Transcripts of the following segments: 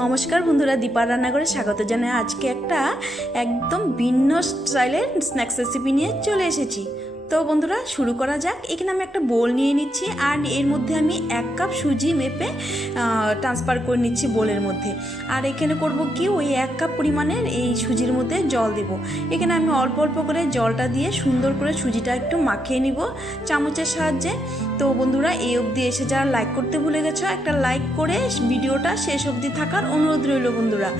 নমস্কার বন্ধুরা, দীপার রান্নাঘরে স্বাগত জানাই। আজকে একটা একদম ভিন্ন স্টাইলের স্ন্যাক্স রেসিপি নিয়ে চলে এসেছি। তো বন্ধুরা শুরু করা যাক। এখানে আমি একটা বোল নিয়ে নিচ্ছি আর এর মধ্যে আমি 1 কাপ সুজি মেপে ট্রান্সফার করে নিচ্ছি বোলের মধ্যে। আর এখানে করব কি, ওই 1 কাপ পরিমাণের এই সুজির মধ্যে জল দেব। এখানে আমি অল্প অল্প করে জলটা দিয়ে সুন্দর করে সুজিটা একটু মাখিয়ে নিব চামচের সাহায্যে। তো বন্ধুরা এই অবধি এসে যারা লাইক করতে ভুলে গেছো, একটা লাইক করে ভিডিওটা শেষ অবধি থাকার অনুরোধ রইল বন্ধুরা,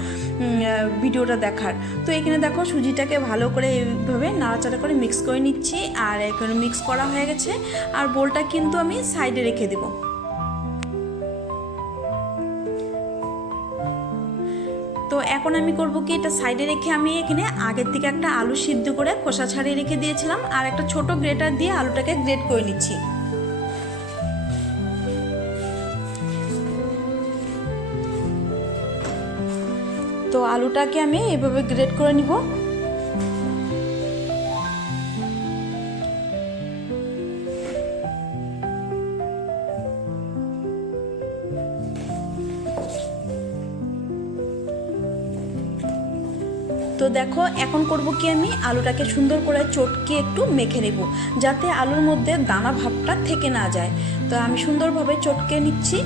ভিডিওটা দেখার। তো এখানে দেখো সুজিটাকে ভালো করে এইভাবে নাড়াচাড়া করে মিক্স করে নিচ্ছি। আর এখানে মিক্স করা হয়ে গেছে আর বোলটা কিন্তু আমি সাইডে রেখে দেব। তো এখন আমি করব কি, এটা সাইডে রেখে আমি এখানে আগের থেকে একটা আলু সিদ্ধ করে খোসা ছাড়িয়ে রেখে দিয়েছিলাম আর একটা ছোট গ্রেটার দিয়ে আলুটাকে গ্রেট করে নিচ্ছি। তো আলুটাকে আমি এভাবে গ্রেট করে নিব। তো দেখো এখন করব কি, আমি আলুটাকে সুন্দর করে চটকে একটু মেখে নেব যাতে আলুর মধ্যে দানা ভাবটা থেকে না যায়। তো আমি সুন্দরভাবে চটকে নিচ্ছি।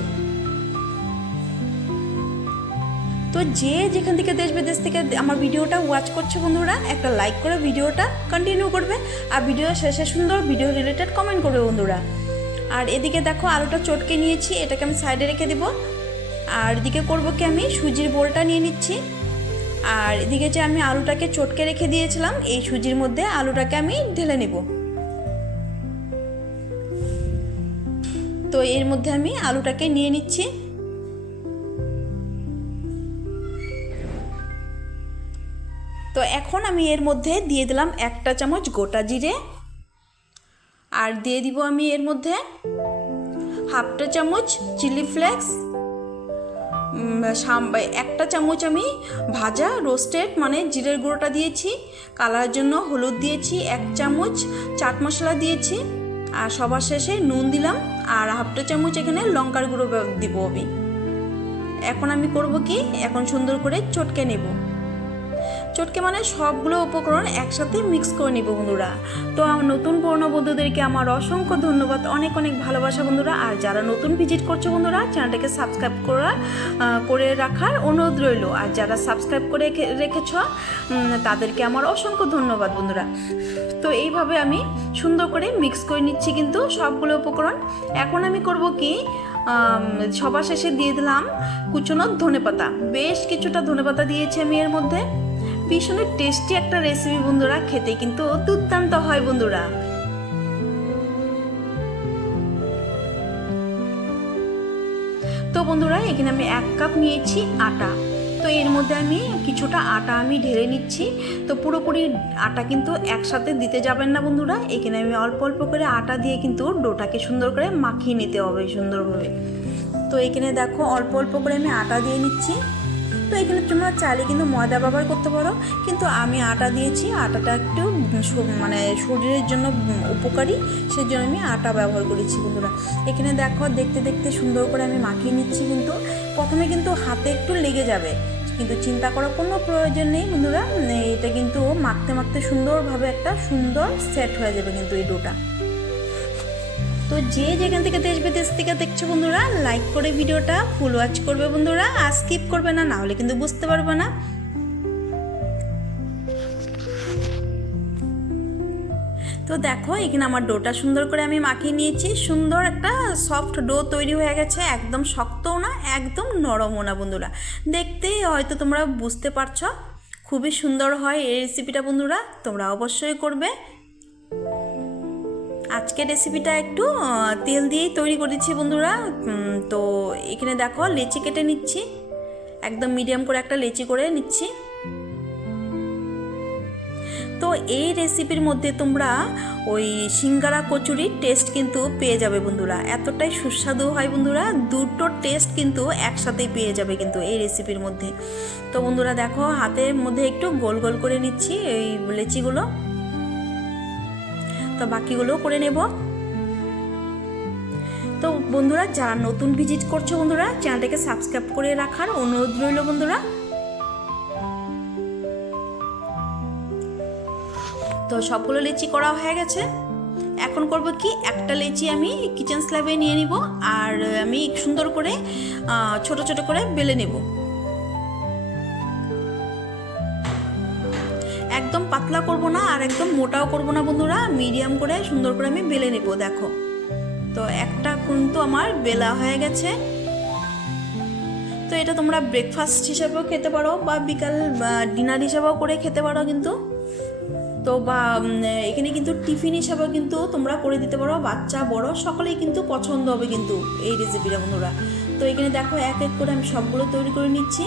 তো যে যেখান থেকে দেশ বিদেশ থেকে আমার ভিডিওটা ওয়াচ করছে বন্ধুরা, একটা লাইক করে ভিডিওটা কন্টিনিউ করবে আর ভিডিও শেষে সুন্দর ভিডিও রিলেটেড কমেন্ট করবে বন্ধুরা। আর এদিকে দেখো আলুটা চটকে নিয়েছি, এটাকে আমি সাইডে রেখে দেব। আর এদিকে করবো কি, আমি সুজির বোলটা নিয়ে নিচ্ছি। আর এদিকে যে আমি আলুটাকে চটকে রেখে দিয়েছিলাম, এই সুজির মধ্যে আলুটাকে আমি ঢেলে নেব। তো এর মধ্যে আমি আলুটাকে নিয়ে নিচ্ছি। তো এখন আমি এর মধ্যে দিয়ে দিলাম 1 চামচ গোটা জিরে, আর দিয়ে দিব আমি এর মধ্যে 1/2 চামচ চিলি ফ্লেক্স, 1 চামচ আমি ভাজা রোস্টেড মানে জিরের গুঁড়োটা দিয়েছি, কালারের জন্য হলুদ দিয়েছি, 1 চামচ চাট মশলা দিয়েছি, আর সবার শেষে নুন দিলাম, আর 1/2 চামচ এখানে লঙ্কার গুঁড়ো দিব আমি। এখন আমি করব কি, এখন সুন্দর করে চটকে নেব। চটকে মানে সবগুলো উপকরণ একসাথে মিক্স করে নিব বন্ধুরা। তো নতুন পুরনো বন্ধুদেরকে আমার অসংখ্য ধন্যবাদ, অনেক অনেক ভালোবাসা বন্ধুরা। আর যারা নতুন ভিজিট করছো বন্ধুরা, চ্যানেলটাকে সাবস্ক্রাইব করে রাখার অনুরোধ রইল। আর যারা সাবস্ক্রাইব করে রেখেছ তাদেরকে আমার অসংখ্য ধন্যবাদ বন্ধুরা। তো এইভাবে আমি সুন্দর করে মিক্স করে নিচ্ছি কিন্তু সবগুলো উপকরণ। এখন আমি করব কি, সবার শেষে দিয়ে দিলাম কুচনো ধনেপাতা, বেশ কিছুটা ধনেপাতা দিয়েছি আমি এর মধ্যে। ভীষণ টেস্টি একটা রেসিপি বন্ধুরা, খেতে কিন্তু দুর্দান্ত হয় বন্ধুরা। তো বন্ধুরা এখানে আমি 1 কাপ নিয়েছি আটা। তো এর মধ্যে আমি কিছুটা আটা আমি ঢেলে নিচ্ছি। তো পুরোপুরি আটা কিন্তু একসাথে দিতে যাবেন না বন্ধুরা, এখানে আমি অল্প অল্প করে আটা দিয়ে কিন্তু ডোটাকে সুন্দর করে মাখিয়ে নিতে হবে সুন্দরভাবে। তো এখানে দেখো অল্প অল্প করে আমি আটা দিয়ে নিচ্ছি। তো এখানে তোমরা চাইলে কিন্তু ময়দা ব্যবহার করতে পারো, কিন্তু আমি আটা দিয়েছি। আটাটা একটু মানে শরীরের জন্য উপকারী, সেই জন্য আমি আটা ব্যবহার করেছি বন্ধুরা। এখানে দেখো দেখতে দেখতে সুন্দর করে আমি মাখিয়ে নিচ্ছি। কিন্তু প্রথমে কিন্তু হাতে একটু লেগে যাবে, কিন্তু চিন্তা করার কোনো প্রয়োজন নেই বন্ধুরা। এটা কিন্তু মাখতে মাখতে সুন্দরভাবে একটা সুন্দর সেট হয়ে যাবে কিন্তু এই ডোটা। তো যে যেখান থেকে দেশ বিদেশ থেকে দেখছো বন্ধুরা, লাইক করে ভিডিওটা ফুল ওয়াচ করবে বন্ধুরা, আর স্কিপ করবে না, নাহলে কিন্তু বুঝতে পারবে না। তো দেখো এখানে আমার ডোটা সুন্দর করে আমি মাখিয়ে নিয়েছি। সুন্দর একটা সফট ডো তৈরি হয়ে গেছে, একদম শক্তও না একদম নরমও না বন্ধুরা। দেখতেই হয়তো তোমরা বুঝতে পারছো, খুবই সুন্দর হয় এই রেসিপিটা বন্ধুরা, তোমরা অবশ্যই করবে। আজকের রেসিপিটা একটু তেল দিয়েই তৈরি করেছি বন্ধুরা। তো এখানে দেখো লেচি কেটে নিচ্ছি, একদম মিডিয়াম করে একটা লেচি করে নিচ্ছি। তো এই রেসিপির মধ্যে তোমরা ওই সিঙ্গারা কচুরির টেস্ট কিন্তু পেয়ে যাবে বন্ধুরা, এতটাই সুস্বাদু হয় বন্ধুরা। দুটোর টেস্ট কিন্তু একসাথেই পেয়ে যাবে কিন্তু এই রেসিপির মধ্যে। তো বন্ধুরা দেখো হাতের মধ্যে একটু গোল গোল করে নিচ্ছি এই লেচিগুলো। তো বাকিগুলো করে নেব। তো বন্ধুরা, যারা নতুন ভিজিট করছো বন্ধুরা, চ্যানেলটাকে সাবস্ক্রাইব করে রাখার অনুরোধ রইল বন্ধুরা। তো সবগুলো লিচি করা হয়ে গেছে। এখন করব কি, একটা লিচি আমি কিচেন স্ল্যাবে নিয়ে নিব, আর আমি সুন্দর করে ছোট ছোট করে বেলে নেব। একদম পাতলা করব না আর একদম মোটাও করব না বন্ধুরা, মিডিয়াম করে সুন্দর করে আমি বেলে নেব। দেখো, তো একটা কিন্তু আমার বেলা হয়ে গেছে। তো এটা তোমরা ব্রেকফাস্ট হিসাবেও খেতে পারো বা বিকাল ডিনার হিসাবেও করে খেতে পারো কিন্তু। তো বা এখানে কিন্তু টিফিন হিসাবেও কিন্তু তোমরা করে দিতে পারো, বাচ্চা বড় সকলেই কিন্তু পছন্দ হবে কিন্তু এই রেসিপিটা বন্ধুরা। তো এখানে দেখো এক এক করে আমি সবগুলো তৈরি করে নিচ্ছি।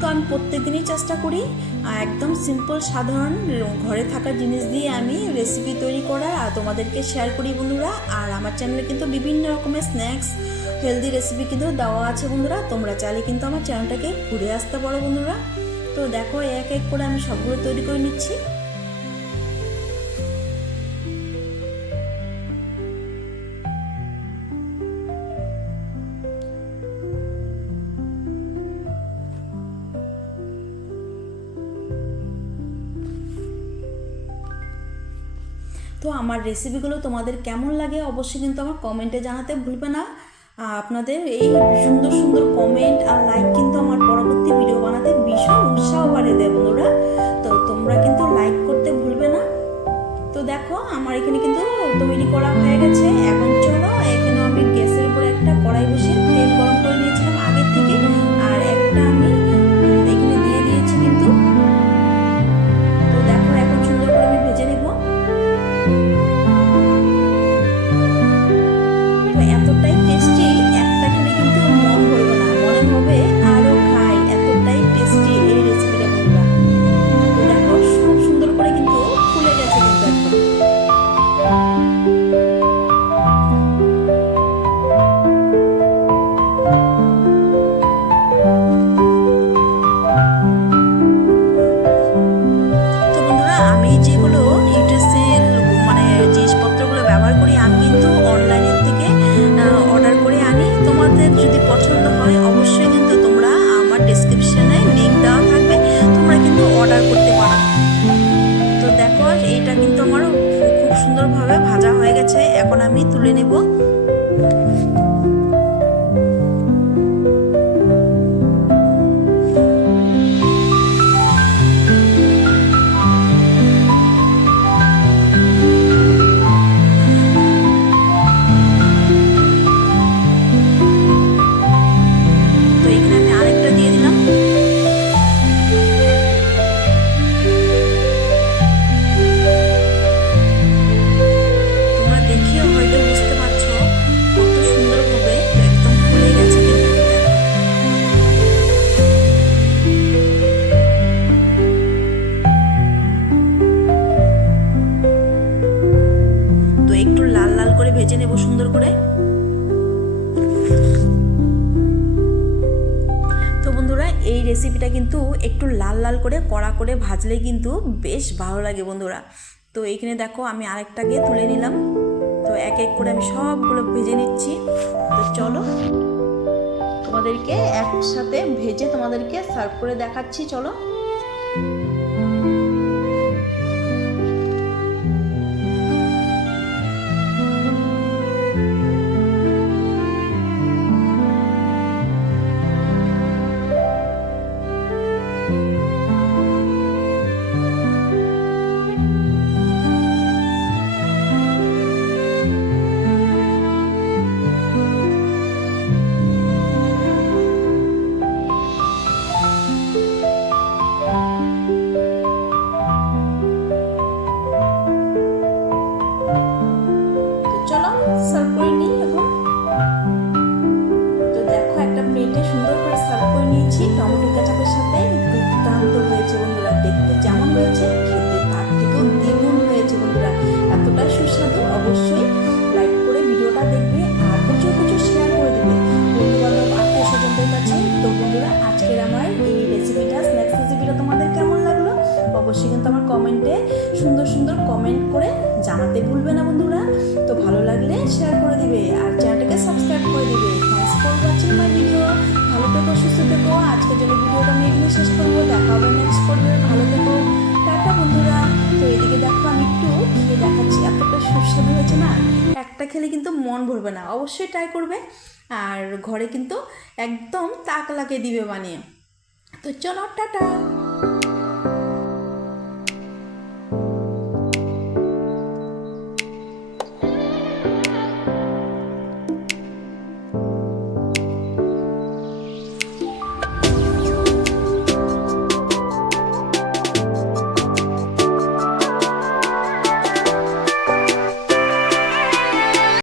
তো আমি প্রত্যেক দিনই চেষ্টা করি একদম সিম্পল সাধারণ ঘরে থাকা জিনিস দিয়ে আমি রেসিপি তৈরি করার আর তোমাদেরকে শেয়ার করি বন্ধুরা। আর আমার চ্যানেলে কিন্তু বিভিন্ন রকমের স্ন্যাক্স হেলদি রেসিপি কিন্তু দেওয়া আছে বন্ধুরা, তোমরা চাইলে কিন্তু আমার চ্যানেলটাকে ঘুরে আসতে পারো বন্ধুরা। তো দেখো এক এক করে আমি সবগুলো তৈরি করে নিচ্ছি। তো আমার রেসিপিগুলো তোমাদের কেমন লাগে অবশ্যই কিন্তু আমার কমেন্টে জানাতে ভুলবে না। আপনাদের এই সুন্দর সুন্দর কমেন্ট আর লাইক কিন্তু আমার পরবর্তী ভিডিও বানাতে ভীষণ উৎসাহ বাড়িয়ে দেয় বন্ধুরা। তো তোমরা কিন্তু লাইক করতে ভুলবে না। তো দেখো আমার এখানে কিন্তু তৈরি করা হয়ে গেছে। এখন চলো, এখানে আমি গ্যাসের উপর একটা কড়াই বসিয়ে তেল গরম করে নিয়েছিলাম আগের থেকে, আর একটা আমি এখানে দিয়ে দিয়েছি কিন্তু। তো দেখো এখন সুন্দর করে আমি ভেজে নেব। এতটাই টেস্টি, একটা খেলে কিন্তু মন ভরবে না, মনে হবে আরো খাই, এতটাই টেস্টি এই রেসিপিটা বন্ধুরা। তো দেখো খুব সুন্দর করে কিন্তু ফুলে গেছে কিন্তু একদম। তো বন্ধুরা, আমি যেগুলো ইউটিউবের মানে জিনিসপত্রগুলো ব্যবহার করি, আমি কিন্তু অনলাইনের থেকে অর্ডার করে আনি। তোমাদের যদি পছন্দ হয় অবশ্যই কিন্তু তোমরা আমার ডেসক্রিপশনে লিঙ্ক দেওয়া থাকবে, তোমরা কিন্তু অর্ডার করতে পারো। তো দেখো এইটা কিন্তু আমার খুব সুন্দরভাবে ভাজা হয়ে গেছে, এখন আমি তুলে নেব। ভেজে নেব সুন্দর করে। তো বন্ধুরা, এই রেসিপিটা কিন্তু একটু লাল লাল করে কড়া করে ভাজলে কিন্তু বেশ ভালো লাগে বন্ধুরা। তো এইখানে দেখো আমি আরেকটাকে তুলে নিলাম। তো এক এক করে আমি সবগুলো ভেজে নিচ্ছি। তো চলো তোমাদেরকে একসাথে ভেজে তোমাদেরকে সার্ভ করে দেখাচ্ছি, চলো। টমেটো কেচাপের সাথে দুর্দান্ত হয়েছে বন্ধুরা, দেখতে যেমন হয়েছে খেতে তার থেকেও দ্বিগুণ হয়েছে বন্ধুরা, এতটাই সুস্বাদু। অবশ্যই লাইক করে ভিডিওটা দেখবে আর প্রচুর প্রচুর শেয়ার করে দেবে বন্ধু বান্ধব আত্মীয় স্বজনদের কাছে। তো বন্ধুরা, আজকের আমার এই রেসিপিটা স্ন্যাক্স রেসিপিটা তোমাদের কেমন লাগলো অবশ্যই কিন্তু আমার কমেন্টে সুন্দর সুন্দর কমেন্ট করে জানাতে ভুলবে না লাইক শেয়ার করে দিবে আর চ্যানেলটাকে সাবস্ক্রাইব করে দিবে। Thanks for watching my video. ভালো থেকো, সুস্থ থেকো। আজকের জন্য ভিডিওটা আমি এখানে শেষ করবো। দেখা হবে নেক্সট পর্বে। ভালো থেকো, টাটা বন্ধুরা। তো এদিকে দেখো আমি একটু খেয়ে দেখাচ্ছি, এতটা সুস্বাদু হয়েছে না, একটা খেলে কিন্তু মন ভরবে না, অবশ্যই ট্রাই করবে। আর ঘরে কিন্তু একদম তাক লাগিয়ে দিবে বানিয়ে। তো চলো, টাটা।